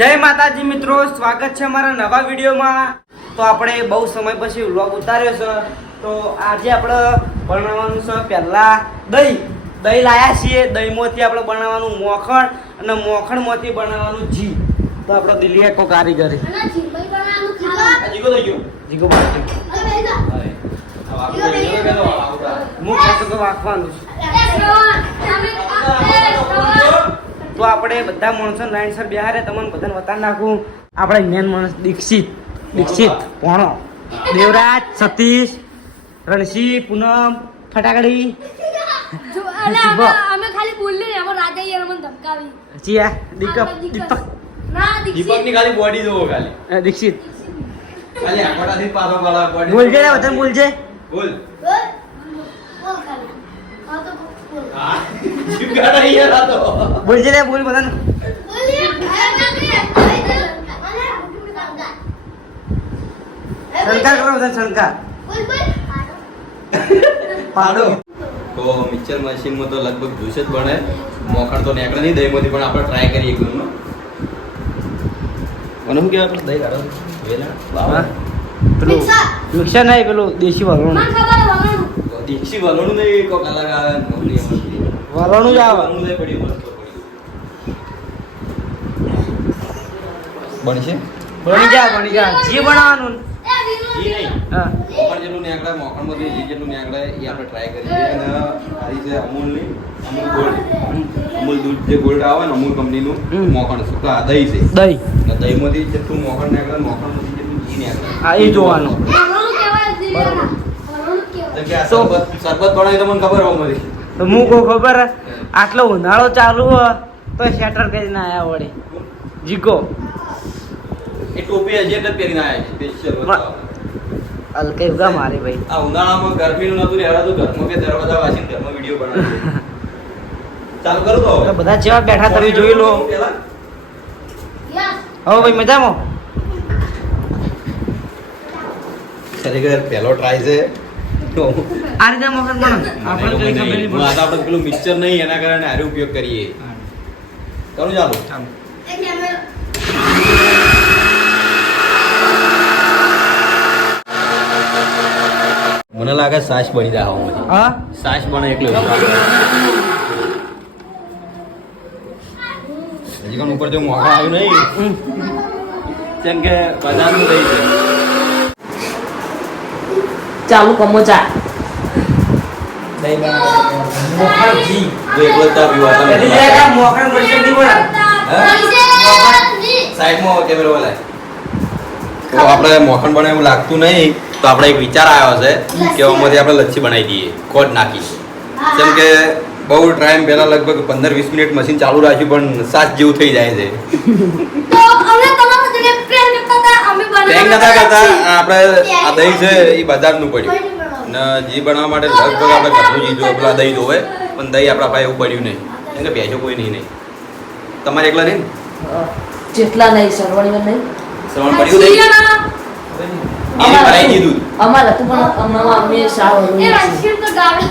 જય માતાજી મિત્રો સ્વાગત છે અમારા નવા વિડીયોમાં. તો આપણે બહુ સમય પછી વ્લોગ ઉતાર્યો છે. તો આજે આપણે બનાવવાનું છે પહેલાં દહીં. દહીં લાયા છીએ. દહીંમાંથી આપણે બનાવવાનું મોખણ અને મોખણમાંથી બનાવવાનું ઘી. તો આપણે દિલ્હી એકો કારીગરી જીગો થઈ ગયો જીગો હું તો વાંચવાનું છે. તો આપણે બધા માણસો લાઈનસર બિહારે તમને બધાને બતાવી નાખું. આપણે મેન માણસ દીક્ષિત દીક્ષિત પોણો. દેવરાજ સતીશ રણસી પૂનમ ફટાકડી. અમે ખાલી બોલી એમાં રાજા યાર મને ધમકાવી. ચિયા દીપક દીપક. ના દીપકની ખાલી બોડી જોવો ખાલી. દીક્ષિત. ખાલી આકોટાથી પાછો વાળા બોડી બોલજે વતન બોલજે. બોલ. બોલ ખાલી. હા તો બોલ. હા આ તો બોલજે રે બોલ બધાને. શંકા કરો બધા શણકાર પાડો. તો મિક્સર મશીનમાં તો લગભગ જ્યુસ જ બને. મોખણ તો નીકળે નહીં દહીંમાંથી પણ આપણે ટ્રાય કરીએ એક મને શું કહેવાય આપણે દહીં કાઢો વેલા મિક્સર. નહીં પેલું દેશી વલણું ખબર વલણું નહીં કોક અલગ આવે વલણું જ આવે. વલણું નહીં પડ્યું મસ્ત બનશે? બની જા બની જા. જી બનાવવાનું. એ નહીં. હા મોખણ જે જેટલું નીકળે એ આપણે ટ્રાય કરીએ. અને આ રીતે અમૂલની અમૂલ ગોલ્ડ અમૂલ દૂધ જે ગોલ્ડ આવે ને અમૂલ કંપનીનું. મોખણ શું આ દહીં છે. દહીં. દહી દહીંમાંથી જેટલું મોખણ નીકળે મોખણમાંથી જેટલું ઘી નીકળે. હા એ જોવાનું. વગરનું શરબત શરબત બનાવી તો મને ખબર હોય તો હું કહું ખબર? આટલો ઉનાળો ચાલુ તો શેટર કરીને આયા વળી. જીકો એ ટોપી હજી એટલે પહેરીને આવ્યા છે સ્પેશિયલ માં- ઉગા મારે ભાઈ. આ ઉનાળામાં ગરમીનું નતું રહેવાતું ઘરમાં કે દરવાજા વાસીને ઘરમાં વીડિયો બનાવીએ ચાલુ કરું તો તો બધા જેવા બેઠા તમે જોઈ લો. હવે ભાઈ મજામાં? ખરેખર પહેલો ટ્રાય છે. તો આ રીતે પણ આપણે આપણે પેલું મિક્સચર નહીં એના કારણે હારે ઉપયોગ કરીએ. કરું ચાલુ? મને લાગે સાસ બની જાય આવું હા? સાસ બને એટલું હજી પણ ઉપર જો મોખા આવ્યું નહીં. જેમ કે બજારનું રહી છે ચાલુ કમો ચા મોખણ ઘી જો એકલો જ ચા પીવા તમે પેલી જગ્યાએ આ મોખણ મળશે નહીં બોલા સાઈડમાં કેમેરો વાલા તો આપણે મોખણ બને એવું લાગતું નહીં તો આપણે એક વિચાર આવ્યો છે કે આમાંથી આપણે લચ્છી બનાવી દઈએ ખોટ નાખી જેમ કે બહુ ટાઈમ પહેલા લગભગ પંદર વીસ મિનિટ મશીન ચાલુ રાખ્યું પણ સાત જેવું થઈ જાય છે. તો અમે પ્રેમ કરતા અમે આપણે આ દહીં છે એ બજારનું પડ્યું. ને ઘી બનાવવા માટે લગભગ આપણે ઘરનું ઘી જો પેલા દહીં જોવે પણ દહીં આપણા પાસે એવું પડ્યું નહીં. કેમ કે ભેંસો કોઈ નહીં નહીં તમારે એકલા નહીં જેટલા નહીં નહીં. પડ્યું દહીં? એને ભરાઈ દીધું. અમારે હતું પણ અમે એ રાશિયન તો ગાવડા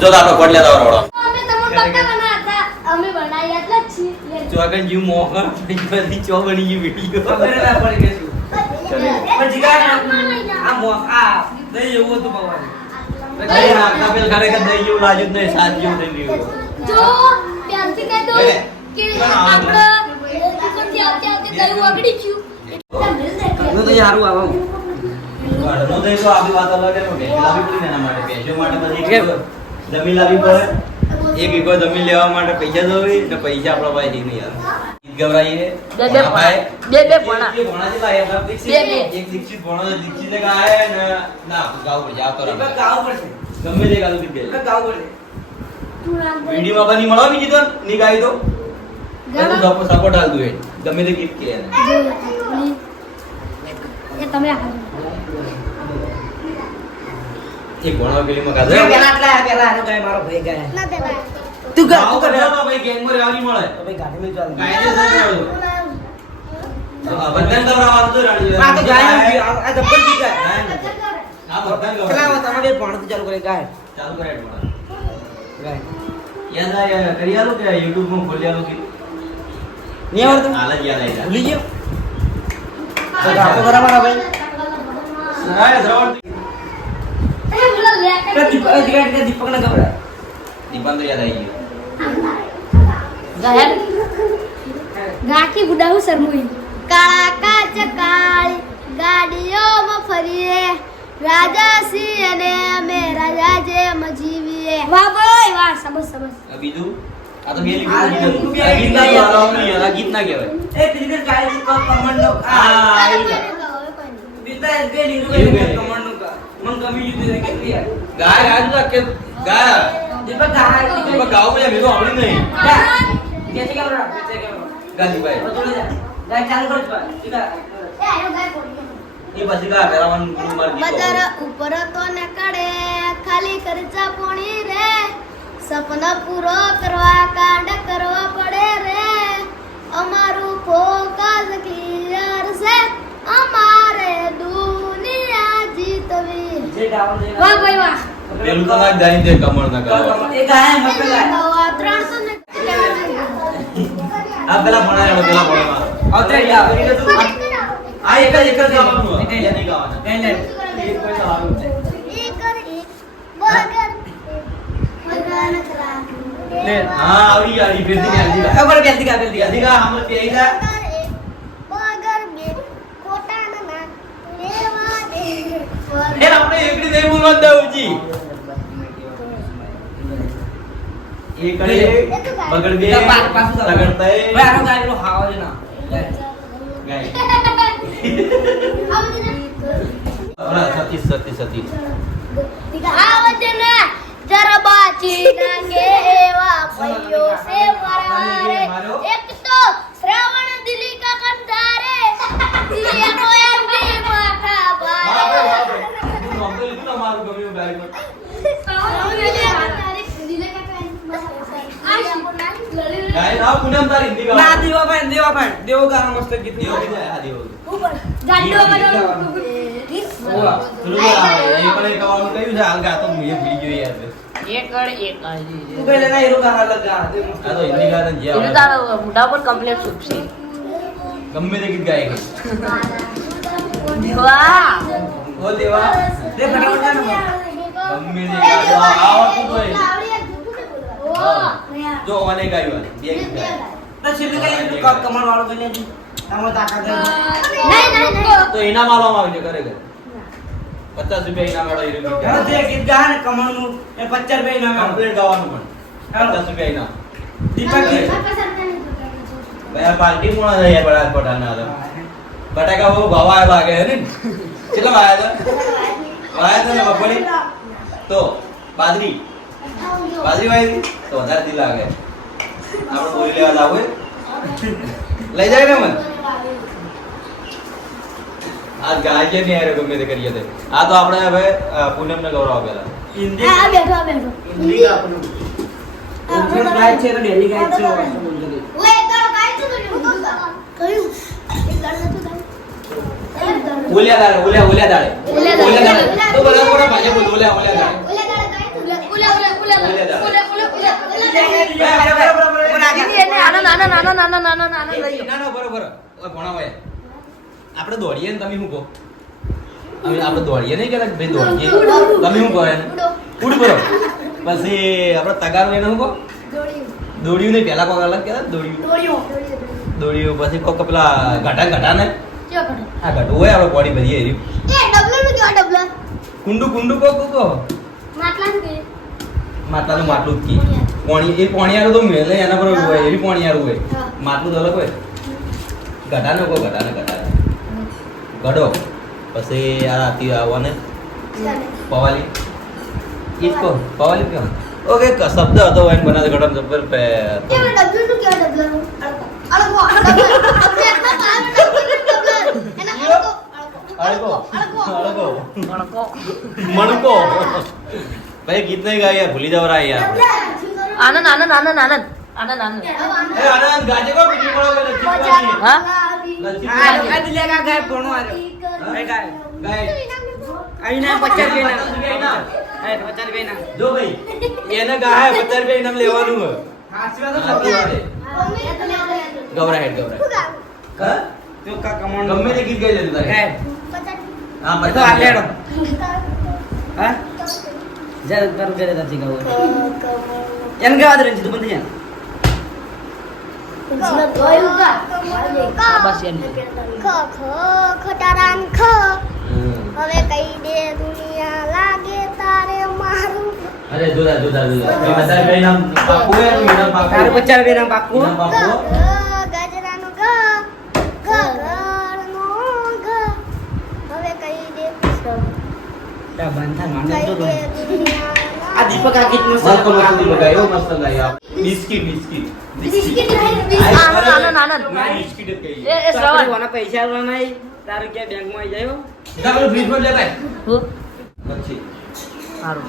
જો તો આપણે કોટ લેતા અમે તમને પક્કા બનાવ્યા હતા અમે બનાવ્યા એટલા જ છીએ ચોગન જીવ મોહર બધી ચો બની ગઈ વીડિયો ખબર ના પડી શું. ચાલે. પણ જીગા આ મો- આ દહીં એવું હતું ભગવાન. દહીં નાખતા પેલ ખરેખર દહીં જેવું લાગ્યું જ નહીં સાત જેવું થઈ ગયું. જો પ્યારથી કહી દો. કે ના, ના, આપણે દુકાનથી આવતે આવતે દહીં વગડી ગયું. તો સારું આવે. ઘરનો દહીં તો આપણી વાત અલગ છે પણ ભેંસો લાવવી પડે ને એના માટે. ભેંસો માટે પછી કેમ? જમીન પડે. એક વીઘો જમીન લેવા માટે પૈસા જોઈએ ને પૈસા આપણા પાસે નહીં આવે ગવડાવીએ બે બે બે બે ભોણા. એક ભોણા કેટલા આયા હતા? દીક્ષિત? બે બે. એક દીક્ષિત ભોણો દીક્ષિત ને ગાય ને ના ગાવ પડશે ગાવ પડશે ગમે તે એક પહેલા. ગાવ પડશે તું બીજી ની ગાય તો સપોર્ટ હાલતું હોય ગમે તે ગીત કે તમે આ એક ભોણો પેલીમાં કાઢે. પેલા આટલા પેલા આનો ગાય મારો ભાઈ ગાય. ના દેવાય તું ગા તું કરે ગા. તો ભાઈ ગેંગમાં રહેવાની મળે. તો ભાઈ ગાડી માં ચાલ કાયદેસર રહેવાનું. આ બધાને ગવડાવવાનું તો રાણી આ તો ગાય આ જબ્બર દી ગાય. ગાય. આ બધાને પેલા ગવડાવવાનું. તમારે ભણત ચાલુ કરે ગાય. ચાલુ કરે ગાય. યાદ આ કરી આલો કે YouTube માં ખોલી આલો કે નહીં આવડતું? હાલ જ યાદ આવી ભૂલી ગયો? તો ગાતો બરાબર આવે હા દ્રવણ એ દીપક દીપક કે દીપક ને તો યાદ આવી ગયું ગાકી ગુડાવું સરમુઈ કાળા કાચ કાળી ગાડીઓમાં ફરીએ રાજા સિંહ અને અમે રાજા જેમ જીવીએ વાહ ભાઈ વાહ સમજ સમજ બીજું આ તો ગીત ના કહેવાય ગીત ના એ આ બીતા મન ગમી જતું કે કે યાર ગાય તો કે ગાય દીપક ગાય દીપક ગાવમાં મેં તો આવડી નહીં કે કે બરાબર કે છે કે ગાંધીભાઈ બરાબર ગાય ચાલુ કર તો સીધા એ આયો ગાય પડી એ પછી ગા પેલા મન માર બજાર ઉપર તો ને કડે ખાલી ખર્ચા પોણી રે સપના પૂરો કરવા કાંડ કરવા પડે રે અમારું ફોકસ ક્લિયર છે અમારે દુનિયા જીતવી જે ગાવ જે વાહ ભાઈ વાહ. પેલું તો ના જાય તે કમળ ના કરો એ ગાય ગાય ત્રણસો ને આ પેલા ભણાયો પેલા ભણાય આવતે યાર આ એક જ એક જ ગાવાનું એક નહીં ગાવાના. કઈ નહીં એક કોઈ સારું છે. લે. હા આવી આવી. ફેરથી ને આવી ખબર કે ગા બેલતી યાદી હમ પેઈ જા બગર બે કોટા ના લેવા દે એ આપણે એકડી નહીં બોલવા દેવજી એ કરે. બગડ બે. હાવ ના. ગાય. સતી સતી સતી આવજે ને જરા બાચી નાગે એવા પૈયો સે મારા રે એક તો શ્રાવણ દિલી કા કંધારે દિલિયા નો એમડી માથા બારે તું નોમ તો લીધું ને મારું ગમ્યું ગાડી પર ના પૂનમ તારી હિન્દી ના દેવા ભાઈ દેવા ભાઈ. દેવો ગાનો મસ્ત ગીત દેવો નહીં કીધું, હા દેવો ઓવા. પેલું પણ એક ગાવાનું કહ્યું છે હાલ ગાતો હું એ ભૂલી ગયો યાર એક એક આજી તું પહેલે ના હીરો ગાવા લગા આ તો હિન્દી ગાતા જે એટલે તારા મોઢા પર કમ્પ્લેટ છૂપશે ગમે તે ગીત ગાય દેવા. દેવા. દે ફટાફટ ગાનો. ગમે તે ગાય. આવડતું તોય જો ઓને ગાયું બે તો સીધું કઈ કમળ વાળું લેજે. તો આલવામાં આવશે કરે કરે પચાસ રૂપિયા ઇનામ વાળો હીરો ગીત ગાય. જે ગીત ગા ને કમળનું એ 50 રૂપિયા ઇનામ આવે. ગાવાનું પણ. પચાસ રૂપિયા ઇનામ દીપક ભાઈ આ પાર્ટી મોણા છે બડા પટાના બટાકા બહુ ભાવા લાગે હે ને? કેટલા વાયા હતા? વાયા હતા ને મગફળી? તો બાજરી. બાજરી વાય તો વધારે દિલ લાગે. આપણે બોલી લેવા જાવ લઈ જાય ને મન આ ગાજે ને યાર ગમે તે કરીએ તે. આ તો આપણે હવે પૂનમ ને ગૌરવ પેલા હિન્દી હિન્દી ગાવાનું. ઓરિજિનલ ગાય છે તો ડેલી ગાય છે તો? ઓલિયા દાડે ઓલિયા દાડે. ઓલિયા દાડે. તો બધા કોના ભાજે બોલ ઓલિયા ઓલિયા દાડે. ના ના આપણે દોડીએ ને તમે શું કહો આપણે દોડીએ નહીં કે ભાઈ દોડીએ તમે શું કહો ઉડ બરો પછી આપણે તગારું એને શું કહો દોડ્યું. નહીં પેલા કોક અલગ કહેતા દોડ્યું દોડ્યું પછી કોક પેલા ઘટા ઘટા ને આ ઘટું હોય આપણે બોડી બધી એરી કુંડું કુંડું કોક કહો માટલાનું માટલું જ કી પોણી એ પોણિયારું તો મેલે એના પર હોય એવી પોણિયારું હોય. માટલું તો અલગ હોય. ગઢાને કહો ગઢાને ગઢાને ગઢો. પછી આ રાતી આવવાને? પવાલી. ઈ કહો પવાલી કહો ઓકે ક- શબ્દ હતો એમ બનાવે ગઢો જબર પે તો અળગો અળગો ગણકો મણકો. ભાઈ ગીત નહીં ગાય યાર ભૂલી જવરા યાર આનંદ આનંદ આનંદ આનંદ આનંદ આનંદ એ આનંદ ગાજે કો બીજી મળો કે? હા લચ્છી આ? આ દિલ્યા કા ગાય ભણો આર્યો. ગાય. ગાય અહીં ના 50 રૂપિયા પચાસ રૂપિયા ઇનામ. ઇનામ. એ 50 રૂપિયા ઇનામ. જો ભાઈ એને ગાય પચાસ રૂપિયા ઇનામ લેવાનું હોય હાચી તો વાત ખબર. છે. હેડ ગૌરા શું તો કા કમાણ ગમે તે ગીત ગાઈ લેતું. હા આ લેડો. હા બસ એમ. ખ, ખ, ખટારાન ખ. હવે કઈ દે દુનિયા લાગે તારે મારું અરે જોતા જોતા નામ પાકું પાકું તારે નામ પાકું ગ, ગજરાનું ગ, ગ, ગરનું ગ. હવે કઈ દે તા બાંધા કઈ માંડો તો દે દુનિયા આ દીપક આ ગીત મસ્ત મસ્ત મસ્ત દીપક ગાયો મસ્ત ગાયો બિસ્કિટ બિસ્કિટ બિસ્કિટ નહીં, આ બિસ્કિટ. આનંદ, આનંદ, આનંદ. મેં બિસ્કિટ જ કહી એ એ તો શ્રવણ આપણે ઓના પૈસા આલવાના નહીં. તારું ક્યાં બેંકમાં આવી જાય હો? જા પેલું ફ્રીજમાં લે ભાઈ હું? પછી સારું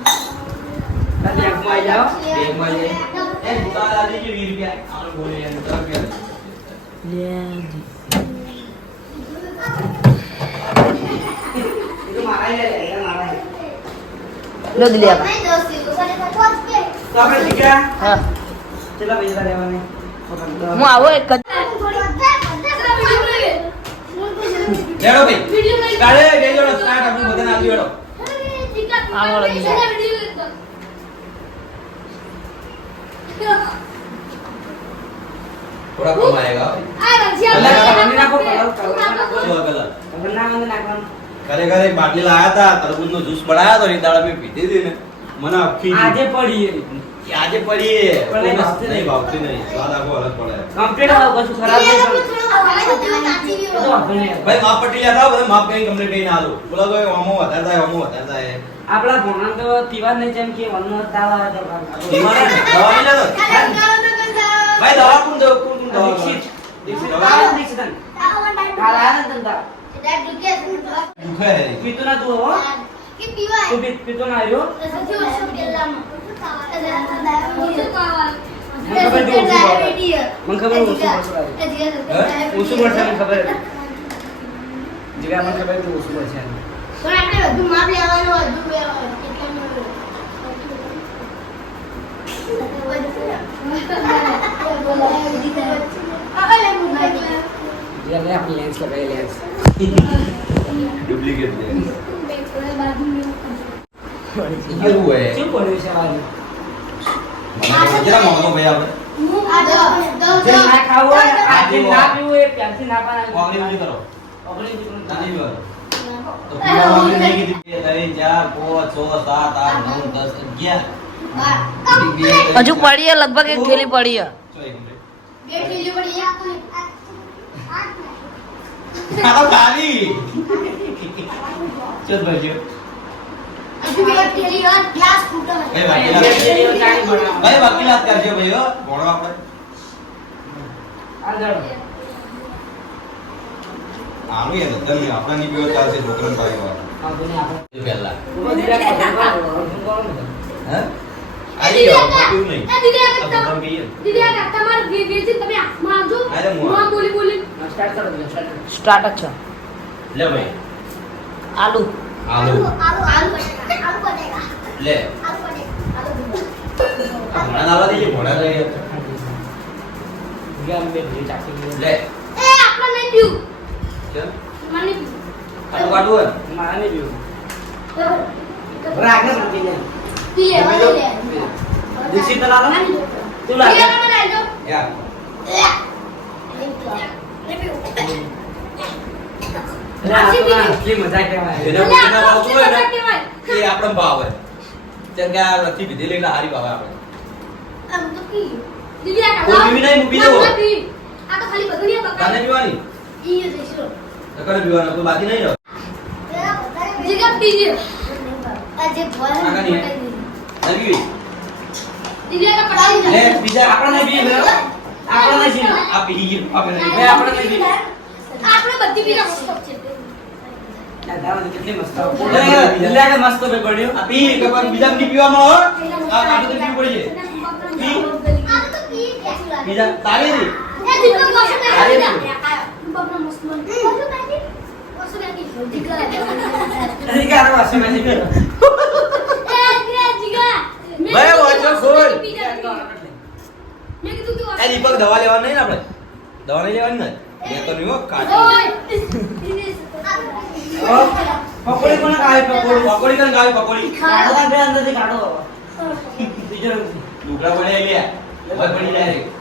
તાર બેંકમાં આવી જાઓ બેગમાં જઈ એ દુકાન આલી કે 20 રૂપિયા આપણે બોલે યાર દસ રૂપિયા એ તો મારા લે લે, એ મારા લે. લો નહીં દોસ્તી, તો આપણે દીકરા હા. કેટલા પૈસા લેવાના? હું આવો એક લેડો ભાઈ. કાલે બે જણો સ્ટાર્ટ આપણું બધાને થોડા કલર નાખો કલર કલર નાખો કલર નાખવાનું. ખરેખર એક બાટલી લાયા હતા તરબૂચનો જ્યુસ પડાયા હતો એ દાડા મેં પીધી હતી ને. મને આખી આજે પડી એ. આજે પડી પણ નહીં ભાવતી નહીં ભાવતી નહીં. સ્વાદ આખો અલગ પડે. કમ્પ્લીટ આવો કશું ખરાબ નહીં. ભાઈ માપ પટી લેતા બધા માપ કઈ કમ્પ્લીટ નહીં ના આલો. બોલો ભાઈ ઓમો વધારે થાય ઓમો વધારે થાય. આપણા ભણવાનું તો પીવા નહીં જેમ કે વનનો તાવ આવે તો દવા નહીં લેતો. ભાઈ દવા કોણ દો? કોણ કોણ દવા દીક્ષિત. દીક્ષિત દવા દીક્ષિત. કાલ આવ્યા ને તને તાવ. દુખે પીતો ના તું હો તું પીતો ના આવ્યો મને ખબર ઓછું પડશે મને ખબર જીગા મને ખબર કે ઓછું પડશે પણ આપણે વધુ માપ લેવાનું વધુ લેવાનું લે આપણે લેન્સ લગાવી લેન્સ लेंस છે કેવું હોય શું પડ્યું છે આજે મને જરા ભાઈ આપણે જે ના ખાવું આજે ના પીવું એ પ્યારથી ના કરો ઓગળી તો પીવા નહીં કીધી હજુ પડી લગભગ એક પડી. બે થેલી પડી એક આ તો ખાલી ચલ ભાઈ હજુ બે થેલી હોય ગ્લાસ ફૂટો ભાઈ બે થેલીઓ ચાની વાકીલાત બનાવો. ભાઈ વાકીલાત કરજો ભાઈ હો ભણો આપણે આ જાઓ. આનું યાર ધંધા નહીં આપણે નહીં પીવો ચાલશે છોકરાને ભાઈ હોય આ તો નહીં આપણે. પહેલા આવી ગયો પીવું નહીં દીદી આ પીએ દીદી આ કરતા માર વેચી તમે આંખમાં આવજો અરે. મુઆ બોલી બોલી. start કરો. સ્ટાર્ટ જ છે. લે ભાઈ. આલુ. આલુ. આલુ આલુ આલુ બટેકા લે. આલુ બટેકા આલુ નાવા દઈએ ભણા દઈએ જીગા અમે બે ચાખી લઈએ. લે. એ આપણે નહીં પીવું. ચલ મને કાટું કાટું હોય? મારે નહીં પીવું. પીવું રાખ ને પણ પી લે. વાળી લે દીક્ષિત? તું ના પી પી પી. જ બાકી નહીં રહ્યો જીગા પી કા પડાવી લે બીજા આપણને બી પીવું, બરાબર? આપણે નહીં પીવું. આ પી ગઈ આપણે નહીં ભાઈ, આપણે નહીં પીવું. આપણે બધી પીના મસ્ત છે મસ્ત પડ્યો. આપી બીજા નહીં પીવાનો હો. આ આટલું તો પીવું પડી બીજા તારી રી. એ દીકરો કોસો કોસો કોસો વાસી માં. ભાઈ, વાંચો ખોલ. એ દીપક દવા લેવા નહીં ને આપણે? દવા નહીં લેવાની ને? મેં તો નહીં હો કાચી. પકોડી પણ ખાય? પકોડી. પકોડી કર ખાય? પકોડી. કાઢો કાઢો અંદરથી કાઢો. બીજો. લુગડા પડે લે. બસ પડી જાય. રે.